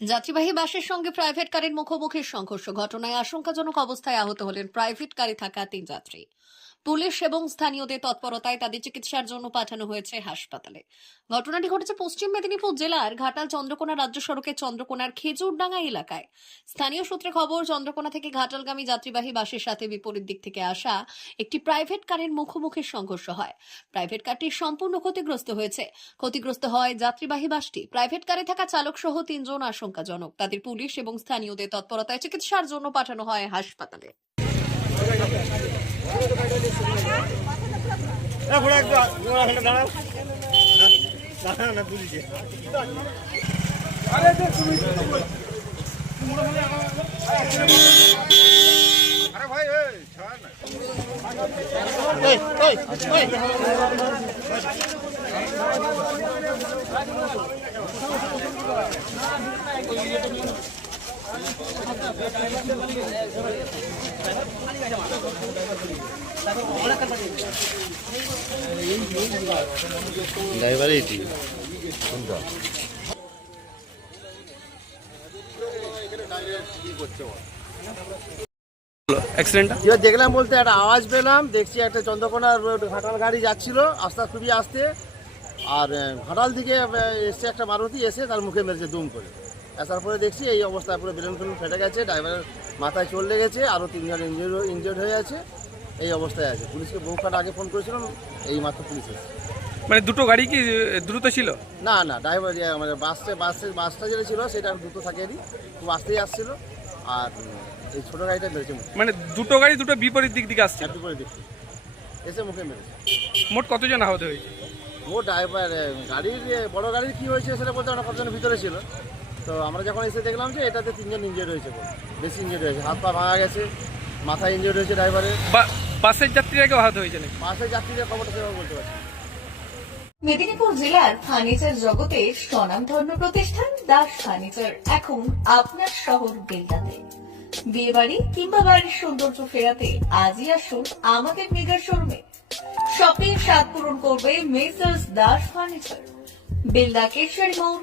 যাত্রীবাহী বাসের সঙ্গে প্রাইভেট কারের মুখোমুখি সংঘর্ষ, ঘটনায় আশঙ্কাজনক অবস্থায় আহত হলেন প্রাইভেট কারে থাকা তিন যাত্রী। পুলিশ এবং স্থানীয়দের তৎপরতায় তাদের চিকিৎসার জন্য পাঠানো হয়েছে হাসপাতালে। ঘটনাটি ঘটেছে পশ্চিম মেদিনীপুর জেলার ঘাটাল চন্দ্রকোনা রাজ্য সড়কের চন্দ্রকোনার খেজুরডাঙ্গা এলাকায়। স্থানীয় সূত্রে খবর, চন্দ্রকোনা থেকে ঘাটালগামী যাত্রীবাহী বাসের সাথে বিপরীত দিক থেকে আসা একটি প্রাইভেট কারের মুখোমুখি সংঘর্ষ হয়। প্রাইভেট কারটি সম্পূর্ণ ক্ষতিগ্রস্ত হয়েছে। ক্ষতিগ্রস্ত হয় যাত্রীবাহী বাসটি। প্রাইভেট কারে থাকা চালক সহ তিনজন আশঙ্কাজনক। তাদের পুলিশ এবং স্থানীয়দের তৎপরতায় চিকিৎসার জন্য পাঠানো হয় হাসপাতালে। আরে ভাই এই ছাড় না ওই ওই ওই কোনটা দেখলাম বলতে একটা আওয়াজ পেলাম দেখছি একটা চন্দ্রকোনার রোড ঘাটাল গাড়ি যাচ্ছিল আস্তে আস্তে খুবই আসতে। আর ঘাটাল দিকে এসছে একটা মারুতি এসে তার মুখে মেরেছে দুম করে। আসার পরে দেখছি এই অবস্থায় পুরো বেলুন ফেলুন ফেটে গেছে ড্রাইভারের মাথায় চোট লেগেছে আরও তিনজন ইঞ্জিওর ইঞ্জিওর্ড হয়ে আছে এই অবস্থায় আছে। পুলিশকে বহুখান আগে ফোন করেছিলাম এই মাত্র পুলিশ এসেছে। মানে দুটো গাড়ি কি দ্রুত ছিল? না না ড্রাইভার মানে বাসটা বাসের বাসটা যেটা ছিল সেটা দ্রুত থাকেনি খুব আসতেই আসছিল আর এই ছোটো গাড়িটা মেরেছে মানে দুটো গাড়ি দুটো বিপরীত দিক দিকে আসছিল? চারটে দিক এসে মুখে মেরেছে। মোট কতজন আহত হয়েছে? ও ড্রাইভার গাড়ির বড় গাড়ির কি হয়েছে সেটা বলতে আমরা কতজনের ভিতরে ছিল? তো আমরা যখন এসে দেখলাম যে এটাতে তিনজন ইঞ্জিয়ার হয়েছে। বেশি ইঞ্জিয়ার হয়েছে হাত পা ভাঙা গেছে মাথা ইঞ্জিয়ার হয়েছে ড্রাইভারের বা- বাসের যাত্রীরা কেউ আহত হয়েছে নাকি পাশে যাত্রীদের খবরটা সেভাবে বলতে পারছি না। মেদিনীপুর জেলার ফার্নিচার জগতের স্বনামধন্য প্রতিষ্ঠান দাস ফার্নিচার এখন আপনার শহর বেলদাতে বিয়ে বাড়ি কিংবা বাড়ির সৌন্দর্য ফেরাতে আজই আসুন আমাদের মেগা শোরুমে শপিং স্বাদ পূরণ করবে মেসার্স দাস ফার্নিচার বেলদা কেশরী মোড়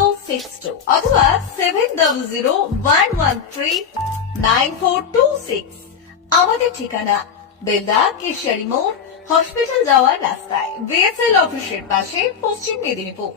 six two অথবা seven double zero one one three nine four two six আমাদের ঠিকানা বেদা কেশারি মোড় হসপিটাল যাওয়ার রাস্তায় বিএসএল অফিসের পাশে, পশ্চিম মেদিনীপুর।